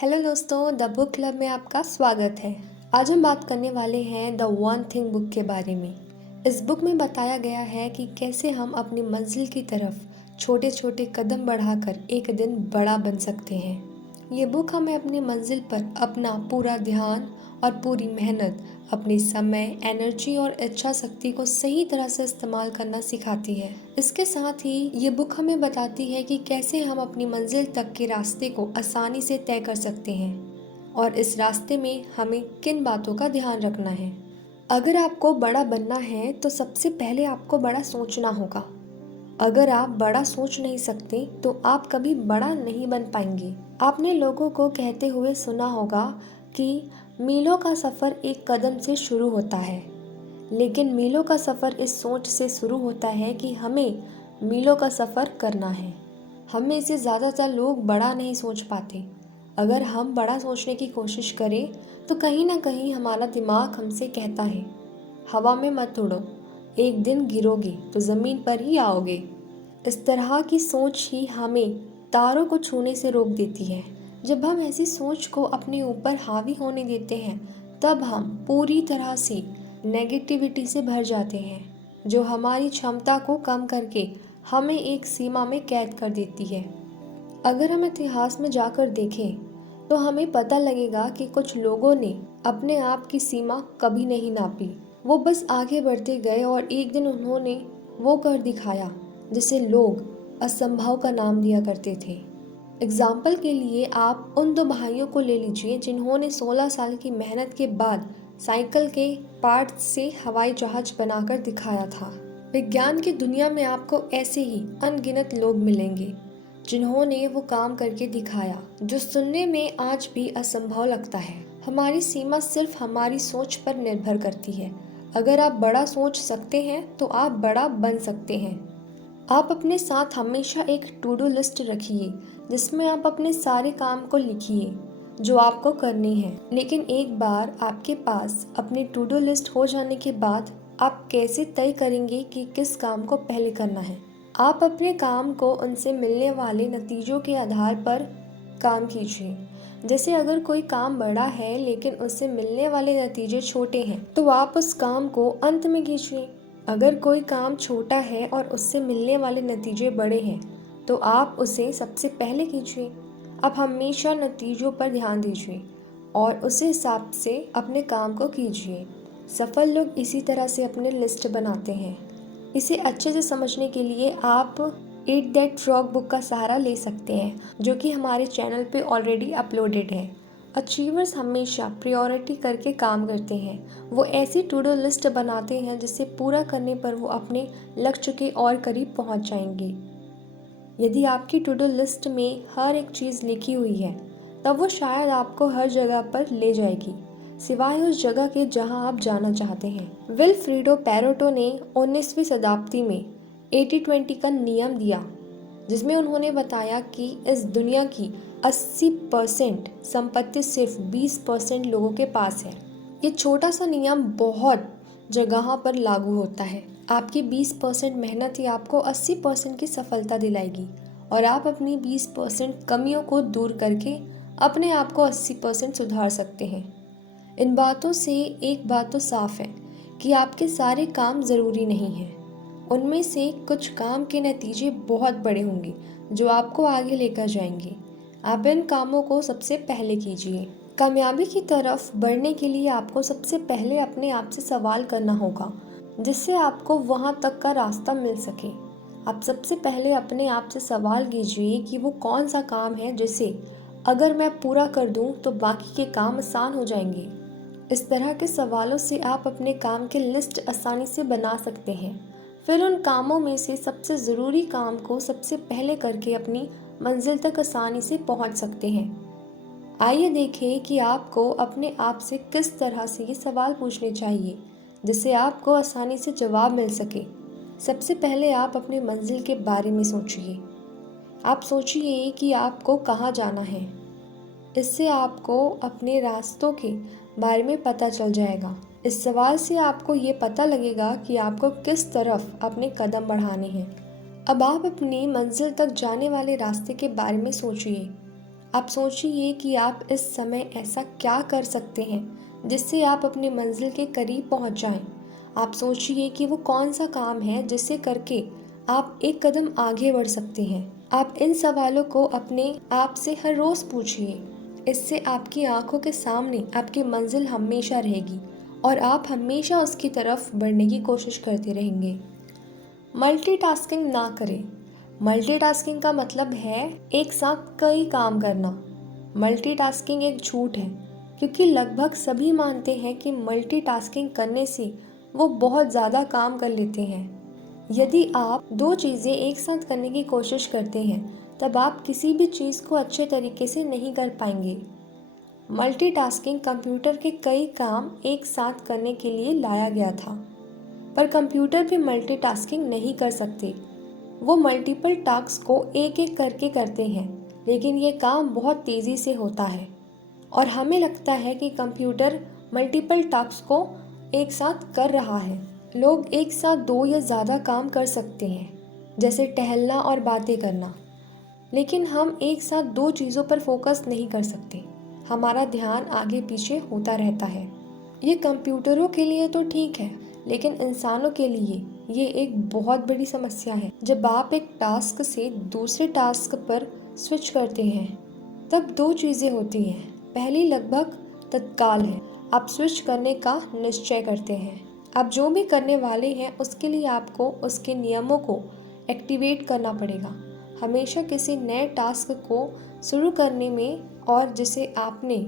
Hello दोस्तों, the book club में आपका स्वागत है। आज हम बात करने वाले हैं द वन थिंग बुक के बारे में। इस बुक में बताया गया है कि कैसे हम अपनी मंजिल की तरफ छोटे छोटे कदम बढ़ाकर एक दिन बड़ा बन सकते हैं। ये बुक हमें अपनी मंजिल पर अपना पूरा ध्यान और पूरी मेहनत, अपने समय, एनर्जी और इच्छा शक्ति को सही तरह से इस्तेमाल करना सिखाती है। इसके साथ ही ये बुक हमें बताती है कि कैसे हम अपनी मंजिल तक के रास्ते को आसानी से तय कर सकते हैं और इस रास्ते में हमें किन बातों का ध्यान रखना है। अगर आपको बड़ा बनना है तो सबसे पहले आपको बड़ा सोचना होगा। अगर आप बड़ा सोच नहीं सकते तो आप कभी बड़ा नहीं बन पाएंगे। आपने लोगों को कहते हुए सुना होगा कि मीलों का सफ़र एक कदम से शुरू होता है, लेकिन मीलों का सफ़र इस सोच से शुरू होता है कि हमें मीलों का सफ़र करना है। हम में से ज़्यादातर लोग बड़ा नहीं सोच पाते। अगर हम बड़ा सोचने की कोशिश करें तो कहीं ना कहीं हमारा दिमाग हमसे कहता है, हवा में मत उड़ो, एक दिन गिरोगे तो ज़मीन पर ही आओगे। इस तरह की सोच ही हमें तारों को छूने से रोक देती है। जब हम ऐसी सोच को अपने ऊपर हावी होने देते हैं तब हम पूरी तरह से नेगेटिविटी से भर जाते हैं, जो हमारी क्षमता को कम करके हमें एक सीमा में कैद कर देती है। अगर हम इतिहास में जाकर देखें तो हमें पता लगेगा कि कुछ लोगों ने अपने आप की सीमा कभी नहीं नापी। वो बस आगे बढ़ते गए और एक दिन उन्होंने वो कर दिखाया जिसे लोग असंभव का नाम दिया करते थे। एग्जाम्पल के लिए आप उन दो भाइयों को ले लीजिए जिन्होंने 16 साल की मेहनत के बाद साइकिल के पार्ट्स से हवाई जहाज बनाकर दिखाया था। विज्ञान की दुनिया में आपको ऐसे ही अनगिनत लोग मिलेंगे जिन्होंने वो काम करके दिखाया जो सुनने में आज भी असंभव लगता है। हमारी सीमा सिर्फ हमारी सोच पर निर्भर करती है। अगर आप बड़ा सोच सकते हैं तो आप बड़ा बन सकते हैं। आप अपने साथ हमेशा एक टू डू लिस्ट रखिए जिसमें आप अपने सारे काम को लिखिए जो आपको करने हैं। लेकिन एक बार आपके पास अपनी टू डू लिस्ट हो जाने के बाद आप कैसे तय करेंगे कि किस काम को पहले करना है। आप अपने काम को उनसे मिलने वाले नतीजों के आधार पर काम कीजिए। जैसे अगर कोई काम बड़ा है लेकिन उससे मिलने वाले नतीजे छोटे हैं तो आप उस काम को अंत में कीजिए। अगर कोई काम छोटा है और उससे मिलने वाले नतीजे बड़े हैं तो आप उसे सबसे पहले कीजिए। आप हमेशा नतीजों पर ध्यान दीजिए और उस हिसाब से अपने काम को कीजिए। सफल लोग इसी तरह से अपने लिस्ट बनाते हैं। इसे अच्छे से समझने के लिए आप ईट दैट फ्रॉग बुक का सहारा ले सकते हैं, जो कि हमारे चैनल पे ऑलरेडी अपलोडेड है। अचीवर्स हमेशा प्रायोरिटी करके काम करते हैं। वो ऐसी टू डू लिस्ट बनाते हैं जिसे पूरा करने पर वो अपने लक्ष्य के और करीब पहुंच जाएंगे। यदि आपकी टू डू लिस्ट में हर एक चीज़ लिखी हुई है तब वो शायद आपको हर जगह पर ले जाएगी, सिवाय उस जगह के जहां आप जाना चाहते हैं। विल्फ्रेडो पैरेटो ने 19वीं शताब्दी में 80-20 का नियम दिया, जिसमें उन्होंने बताया कि इस दुनिया की 80% संपत्ति सिर्फ 20% लोगों के पास है। ये छोटा सा नियम बहुत जगहों पर लागू होता है। आपकी 20% मेहनत ही आपको 80% की सफलता दिलाएगी और आप अपनी 20% कमियों को दूर करके अपने आप को 80% सुधार सकते हैं। इन बातों से एक बात तो साफ है कि आपके सारे काम ज़रूरी नहीं हैं। उनमें से कुछ काम के नतीजे बहुत बड़े होंगे जो आपको आगे लेकर जाएंगे। आप इन कामों को सबसे पहले कीजिए। कामयाबी की तरफ बढ़ने के लिए आपको सबसे पहले अपने आप से सवाल करना होगा, जिससे आपको वहां तक का रास्ता मिल सके। आप सबसे पहले अपने आप से सवाल कीजिए कि वो कौन सा काम है जिसे अगर मैं पूरा कर दूं तो बाकी के काम आसान हो जाएंगे। इस तरह के सवालों से आप अपने काम की लिस्ट आसानी से बना सकते हैं। फिर उन कामों में से सबसे ज़रूरी काम को सबसे पहले करके अपनी मंजिल तक आसानी से पहुंच सकते हैं। आइए देखें कि आपको अपने आप से किस तरह से ये सवाल पूछने चाहिए जिससे आपको आसानी से जवाब मिल सके। सबसे पहले आप अपनी मंजिल के बारे में सोचिए। आप सोचिए कि आपको कहाँ जाना है। इससे आपको अपने रास्तों के बारे में पता चल जाएगा। इस सवाल से आपको ये पता लगेगा कि आपको किस तरफ अपने कदम बढ़ाने हैं। अब आप अपनी मंजिल तक जाने वाले रास्ते के बारे में सोचिए। आप सोचिए कि आप इस समय ऐसा क्या कर सकते हैं जिससे आप अपनी मंजिल के करीब पहुंच जाएं। आप सोचिए कि वो कौन सा काम है जिससे करके आप एक कदम आगे बढ़ सकते हैं। आप इन सवालों को अपने आप से हर रोज पूछिए। इससे आपकी आंखों के सामने आपकी मंजिल हमेशा रहेगी और आप हमेशा उसकी तरफ बढ़ने की कोशिश करते रहेंगे। मल्टीटास्किंग ना करें। मल्टीटास्किंग का मतलब है एक साथ कई काम करना। मल्टीटास्किंग एक झूठ है, क्योंकि लगभग सभी मानते हैं कि मल्टीटास्किंग करने से वो बहुत ज़्यादा काम कर लेते हैं। यदि आप दो चीज़ें एक साथ करने की कोशिश करते हैं, तब आप किसी भी चीज़ को अच्छे तरीके से नहीं कर पाएंगे। मल्टीटास्किंग कंप्यूटर के कई काम एक साथ करने के लिए लाया गया था, पर कंप्यूटर भी मल्टीटास्किंग नहीं कर सकते। वो मल्टीपल टास्क को एक एक करके करते हैं, लेकिन ये काम बहुत तेज़ी से होता है और हमें लगता है कि कंप्यूटर मल्टीपल टास्क को एक साथ कर रहा है। लोग एक साथ दो या ज़्यादा काम कर सकते हैं, जैसे टहलना और बातें करना, लेकिन हम एक साथ दो चीज़ों पर फोकस नहीं कर सकते। हमारा ध्यान आगे पीछे होता रहता है। ये कंप्यूटरों के लिए तो ठीक है, लेकिन इंसानों के लिए ये एक बहुत बड़ी समस्या है। जब आप एक टास्क से दूसरे टास्क पर स्विच करते हैं, तब दो चीज़ें होती हैं। पहली लगभग तत्काल है। आप स्विच करने का निश्चय करते हैं। आप जो भी करने वाले हैं उसके लिए आपको उसके नियमों को एक्टिवेट करना पड़ेगा। हमेशा किसी नए टास्क को शुरू करने में और जिसे आपने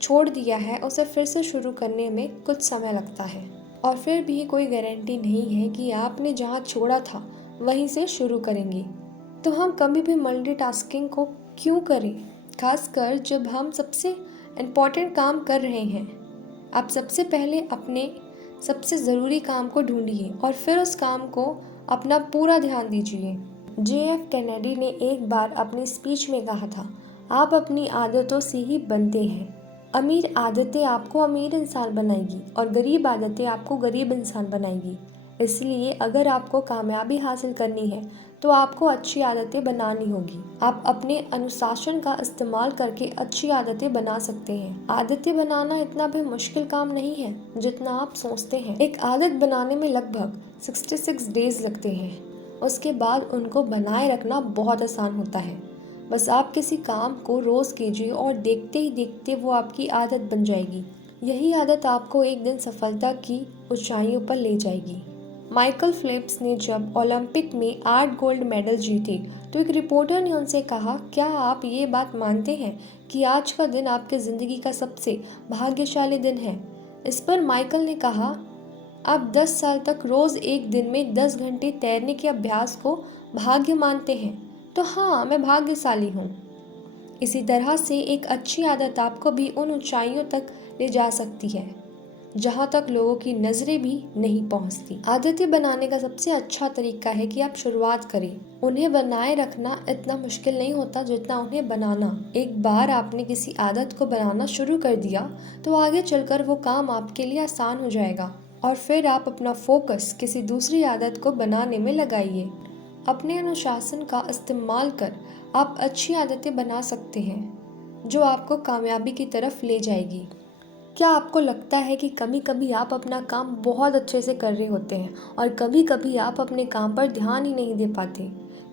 छोड़ दिया है उसे फिर से शुरू करने में कुछ समय लगता है, और फिर भी कोई गारंटी नहीं है कि आपने जहाँ छोड़ा था वहीं से शुरू करेंगे। तो हम कभी भी मल्टीटास्किंग को क्यों करें, खासकर जब हम सबसे इम्पोर्टेंट काम कर रहे हैं। आप सबसे पहले अपने सबसे ज़रूरी काम को ढूंढिए और फिर उस काम को अपना पूरा ध्यान दीजिए। JF कैनेडी ने एक बार अपनी स्पीच में कहा था, आप अपनी आदतों से ही बनते हैं। अमीर आदतें आपको अमीर इंसान बनाएगी और गरीब आदतें आपको गरीब इंसान बनाएगी। इसलिए अगर आपको कामयाबी हासिल करनी है तो आपको अच्छी आदतें बनानी होगी। आप अपने अनुशासन का इस्तेमाल करके अच्छी आदतें बना सकते हैं। आदतें बनाना इतना भी मुश्किल काम नहीं है जितना आप सोचते हैं। एक आदत बनाने में लगभग 66 डेज लगते हैं। उसके बाद उनको बनाए रखना बहुत आसान होता है। बस आप किसी काम को रोज़ कीजिए और देखते ही देखते वो आपकी आदत बन जाएगी। यही आदत आपको एक दिन सफलता की ऊंचाइयों पर ले जाएगी। माइकल फेल्प्स ने जब ओलंपिक में 8 गोल्ड मेडल जीते तो एक रिपोर्टर ने उनसे कहा, क्या आप ये बात मानते हैं कि आज का दिन आपकी ज़िंदगी का सबसे भाग्यशाली दिन है? इस पर माइकल ने कहा, आप 10 साल तक रोज़ एक दिन में 10 घंटे तैरने के अभ्यास को भाग्य मानते हैं, तो हाँ, मैं भाग्यशाली हूँ। इसी तरह से एक अच्छी आदत आपको भी उन ऊंचाइयों तक ले जा सकती है जहाँ तक लोगों की नज़रें भी नहीं पहुँचती। आदतें बनाने का सबसे अच्छा तरीका है कि आप शुरुआत करें। उन्हें बनाए रखना इतना मुश्किल नहीं होता जितना उन्हें बनाना। एक बार आपने किसी आदत को बनाना शुरू कर दिया तो आगे चलकर वो काम आपके लिए आसान हो जाएगा और फिर आप अपना फोकस किसी दूसरी आदत को बनाने में लगाइए। अपने अनुशासन का इस्तेमाल कर आप अच्छी आदतें बना सकते हैं जो आपको कामयाबी की तरफ ले जाएगी। क्या आपको लगता है कि कभी कभी आप अपना काम बहुत अच्छे से कर रहे होते हैं और कभी कभी आप अपने काम पर ध्यान ही नहीं दे पाते?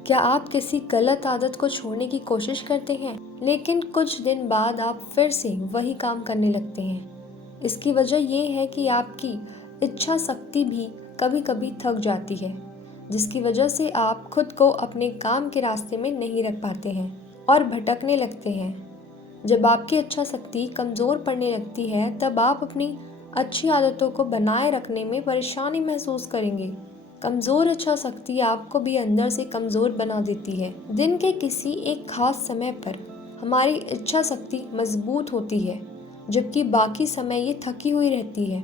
क्या आप किसी गलत आदत को छोड़ने की कोशिश करते हैं लेकिन कुछ दिन बाद आप फिर से वही काम करने लगते हैं? इसकी वजह ये है कि आपकी इच्छा शक्ति भी कभी कभी थक जाती है, जिसकी वजह से आप खुद को अपने काम के रास्ते में नहीं रख पाते हैं और भटकने लगते हैं। जब आपकी इच्छा शक्ति कमज़ोर पड़ने लगती है तब आप अपनी अच्छी आदतों को बनाए रखने में परेशानी महसूस करेंगे। कमज़ोर इच्छा शक्ति आपको भी अंदर से कमज़ोर बना देती है। दिन के किसी एक खास समय पर हमारी इच्छा शक्ति मजबूत होती है, जबकि बाकी समय ये थकी हुई रहती है।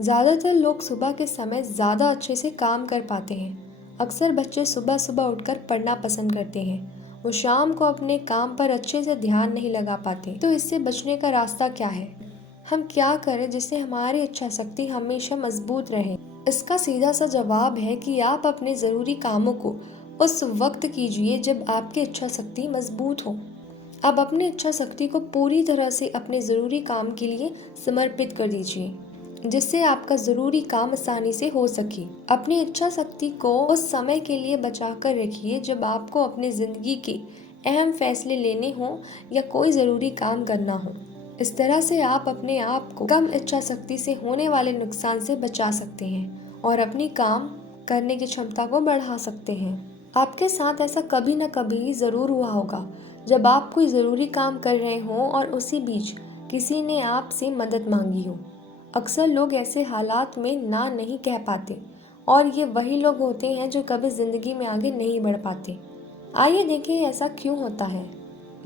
ज़्यादातर लोग सुबह के समय ज़्यादा अच्छे से काम कर पाते हैं। अक्सर बच्चे सुबह सुबह उठकर पढ़ना पसंद करते हैं। वो शाम को अपने काम पर अच्छे से ध्यान नहीं लगा पाते। तो इससे बचने का रास्ता क्या है? हम क्या करें जिससे हमारी इच्छा शक्ति हमेशा मजबूत रहे? इसका सीधा सा जवाब है कि आप अपने ज़रूरी कामों को उस वक्त कीजिए जब आपकी इच्छा शक्ति मजबूत हो। अब अपनी इच्छा शक्ति को पूरी तरह से अपने ज़रूरी काम के लिए समर्पित कर दीजिए, जिससे आपका ज़रूरी काम आसानी से हो सके। अपनी इच्छा शक्ति को उस समय के लिए बचा कर रखिए जब आपको अपनी ज़िंदगी के अहम फैसले लेने हों या कोई ज़रूरी काम करना हो। इस तरह से आप अपने आप को कम इच्छा शक्ति से होने वाले नुकसान से बचा सकते हैं और अपनी काम करने की क्षमता को बढ़ा सकते हैं। आपके साथ ऐसा कभी न कभी ज़रूर हुआ होगा जब आप कोई ज़रूरी काम कर रहे हों और उसी बीच किसी ने आपसे मदद मांगी हो। अक्सर लोग ऐसे हालात में ना नहीं कह पाते और ये वही लोग होते हैं जो कभी ज़िंदगी में आगे नहीं बढ़ पाते। आइए देखें ऐसा क्यों होता है।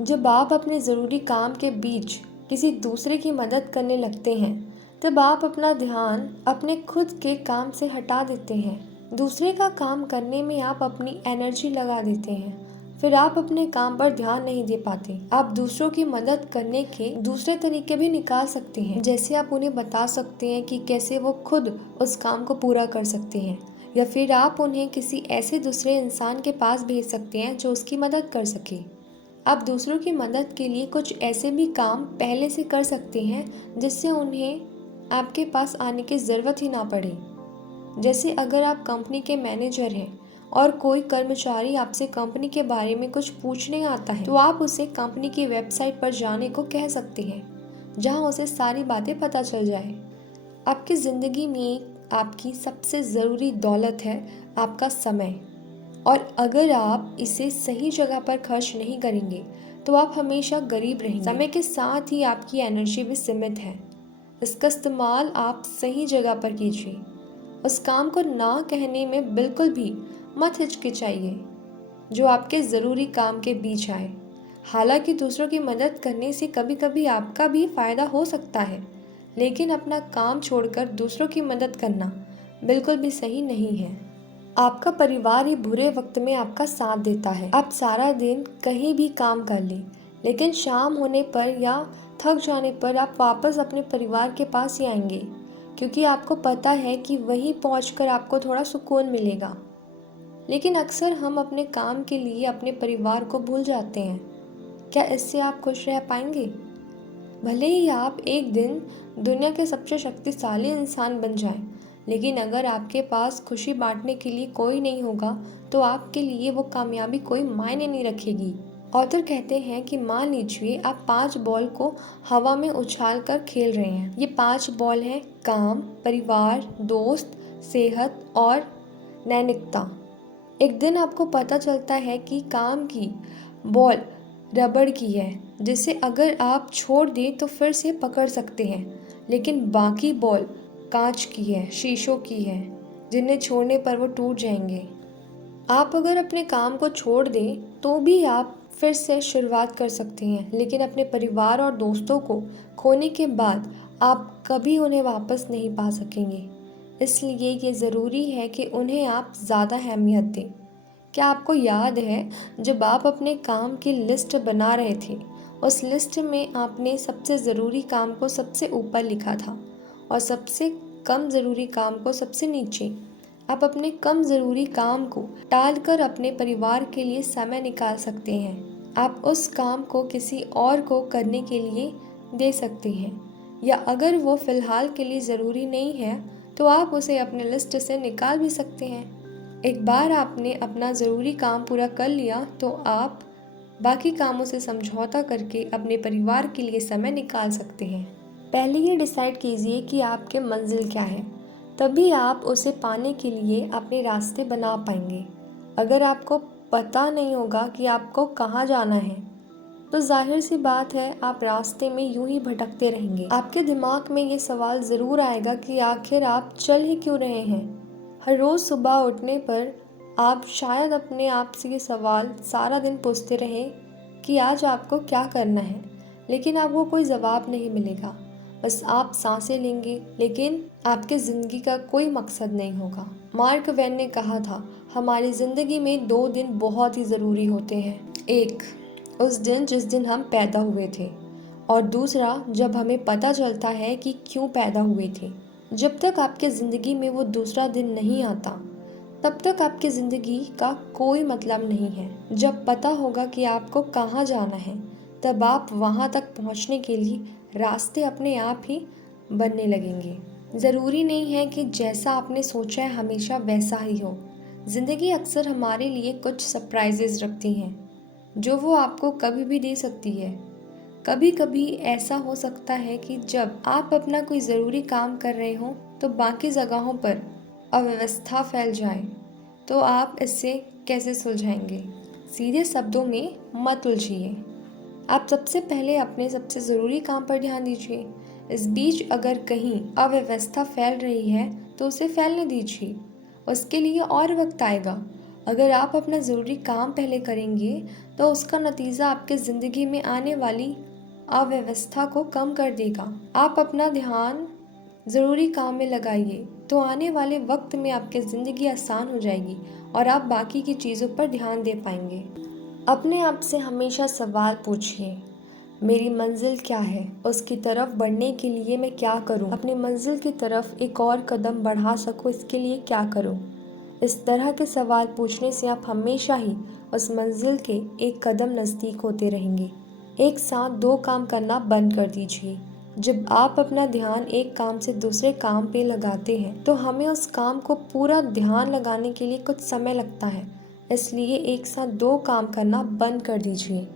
जब आप अपने ज़रूरी काम के बीच किसी दूसरे की मदद करने लगते हैं, तब आप अपना ध्यान अपने खुद के काम से हटा देते हैं। दूसरे का काम करने में आप अपनी एनर्जी लगा देते हैं, फिर आप अपने काम पर ध्यान नहीं दे पाते। आप दूसरों की मदद करने के दूसरे तरीके भी निकाल सकते हैं, जैसे आप उन्हें बता सकते हैं कि कैसे वो खुद उस काम को पूरा कर सकते हैं, या फिर आप उन्हें किसी ऐसे दूसरे इंसान के पास भेज सकते हैं जो उसकी मदद कर सके। आप दूसरों की मदद के लिए कुछ ऐसे भी काम पहले से कर सकते हैं जिससे उन्हें आपके पास आने की ज़रूरत ही ना पड़े। जैसे अगर आप कंपनी के मैनेजर हैं और कोई कर्मचारी आपसे कंपनी के बारे में कुछ पूछने आता है, तो आप उसे कंपनी की वेबसाइट पर जाने को कह सकते हैं, जहां उसे सारी बातें पता चल जाए। आपकी ज़िंदगी में आपकी सबसे ज़रूरी दौलत है आपका समय, और अगर आप इसे सही जगह पर खर्च नहीं करेंगे तो आप हमेशा गरीब रहेंगे। समय के साथ ही आपकी एनर्जी भी सीमित है। इसका इस्तेमाल आप सही जगह पर कीजिए। उस काम को ना कहने में बिल्कुल भी मत हिचकिचाइए जो आपके ज़रूरी काम के बीच आए। हालांकि दूसरों की मदद करने से कभी कभी आपका भी फ़ायदा हो सकता है, लेकिन अपना काम छोड़कर दूसरों की मदद करना बिल्कुल भी सही नहीं है। आपका परिवार ही बुरे वक्त में आपका साथ देता है। आप सारा दिन कहीं भी काम कर लें, लेकिन शाम होने पर या थक जाने पर आप वापस अपने परिवार के पास ही आएंगे, क्योंकि आपको पता है कि वहीं पहुंचकर आपको थोड़ा सुकून मिलेगा। लेकिन अक्सर हम अपने काम के लिए अपने परिवार को भूल जाते हैं। क्या इससे आप खुश रह पाएंगे? भले ही आप एक दिन दुनिया के सबसे शक्तिशाली इंसान बन जाएं, लेकिन अगर आपके पास खुशी बांटने के लिए कोई नहीं होगा तो आपके लिए वो कामयाबी कोई मायने नहीं रखेगी। ऑथर कहते हैं कि मान लीजिए आप 5 बॉल को हवा में उछाल कर खेल रहे हैं। ये 5 बॉल हैं काम, परिवार, दोस्त, सेहत और नैतिकता। एक दिन आपको पता चलता है कि काम की बॉल रबड़ की है, जिसे अगर आप छोड़ दें तो फिर से पकड़ सकते हैं, लेकिन बाकी बॉल कांच की है, शीशों की है, जिन्हें छोड़ने पर वो टूट जाएंगे। आप अगर अपने काम को छोड़ दें तो भी आप फिर से शुरुआत कर सकते हैं, लेकिन अपने परिवार और दोस्तों को खोने के बाद आप कभी उन्हें वापस नहीं पा सकेंगे। इसलिए ये ज़रूरी है कि उन्हें आप ज़्यादा अहमियत दें। क्या आपको याद है जब आप अपने काम की लिस्ट बना रहे थे, उस लिस्ट में आपने सबसे ज़रूरी काम को सबसे ऊपर लिखा था और सबसे कम ज़रूरी काम को सबसे नीचे? आप अपने कम ज़रूरी काम को टालकर अपने परिवार के लिए समय निकाल सकते हैं। आप उस काम को किसी और को करने के लिए दे सकते हैं, या अगर वो फ़िलहाल के लिए ज़रूरी नहीं है तो आप उसे अपने लिस्ट से निकाल भी सकते हैं। एक बार आपने अपना ज़रूरी काम पूरा कर लिया तो आप बाकी कामों से समझौता करके अपने परिवार के लिए समय निकाल सकते हैं। पहले ये डिसाइड कीजिए कि आपके मंजिल क्या है, तभी आप उसे पाने के लिए अपने रास्ते बना पाएंगे। अगर आपको पता नहीं होगा कि आपको कहाँ जाना है तो जाहिर सी बात है आप रास्ते में यूं ही भटकते रहेंगे। आपके दिमाग में ये सवाल ज़रूर आएगा कि आखिर आप चल ही क्यों रहे हैं। हर रोज़ सुबह उठने पर आप शायद अपने आप से ये सवाल सारा दिन पूछते रहे कि आज आपको क्या करना है, लेकिन आपको कोई जवाब नहीं मिलेगा। बस आप सांसें लेंगे, लेकिन आपके ज़िंदगी का कोई मकसद नहीं होगा। मार्क ट्वेन ने कहा था, हमारी ज़िंदगी में 2 दिन बहुत ही ज़रूरी होते हैं। एक, उस दिन जिस दिन हम पैदा हुए थे, और दूसरा जब हमें पता चलता है कि क्यों पैदा हुए थे। जब तक आपके ज़िंदगी में वो दूसरा दिन नहीं आता, तब तक आपकी ज़िंदगी का कोई मतलब नहीं है। जब पता होगा कि आपको कहाँ जाना है, तब आप वहाँ तक पहुँचने के लिए रास्ते अपने आप ही बनने लगेंगे। ज़रूरी नहीं है कि जैसा आपने सोचा है हमेशा वैसा ही हो। ज़िंदगी अक्सर हमारे लिए कुछ सरप्राइजेज रखती हैं जो वो आपको कभी भी दे सकती है। कभी कभी ऐसा हो सकता है कि जब आप अपना कोई ज़रूरी काम कर रहे हो तो बाकी जगहों पर अव्यवस्था फैल जाए, तो आप इससे कैसे सुलझाएंगे? सीधे शब्दों में मत उलझिए। आप सबसे पहले अपने सबसे ज़रूरी काम पर ध्यान दीजिए। इस बीच अगर कहीं अव्यवस्था फैल रही है तो उसे फैलने दीजिए, उसके लिए और वक्त आएगा। अगर आप अपना ज़रूरी काम पहले करेंगे तो उसका नतीजा आपके ज़िंदगी में आने वाली अव्यवस्था को कम कर देगा। आप अपना ध्यान ज़रूरी काम में लगाइए तो आने वाले वक्त में आपकी ज़िंदगी आसान हो जाएगी और आप बाकी की चीज़ों पर ध्यान दे पाएंगे। अपने आप से हमेशा सवाल पूछिए, मेरी मंजिल क्या है? उसकी तरफ बढ़ने के लिए मैं क्या करूं? अपनी मंजिल की तरफ एक और कदम बढ़ा सकूं, इसके लिए क्या करूं? इस तरह के सवाल पूछने से आप हमेशा ही उस मंजिल के एक कदम नज़दीक होते रहेंगे। एक साथ दो काम करना बंद कर दीजिए। जब आप अपना ध्यान एक काम से दूसरे काम पे लगाते हैं तो हमें उस काम को पूरा ध्यान लगाने के लिए कुछ समय लगता है, इसलिए एक साथ दो काम करना बंद कर दीजिए।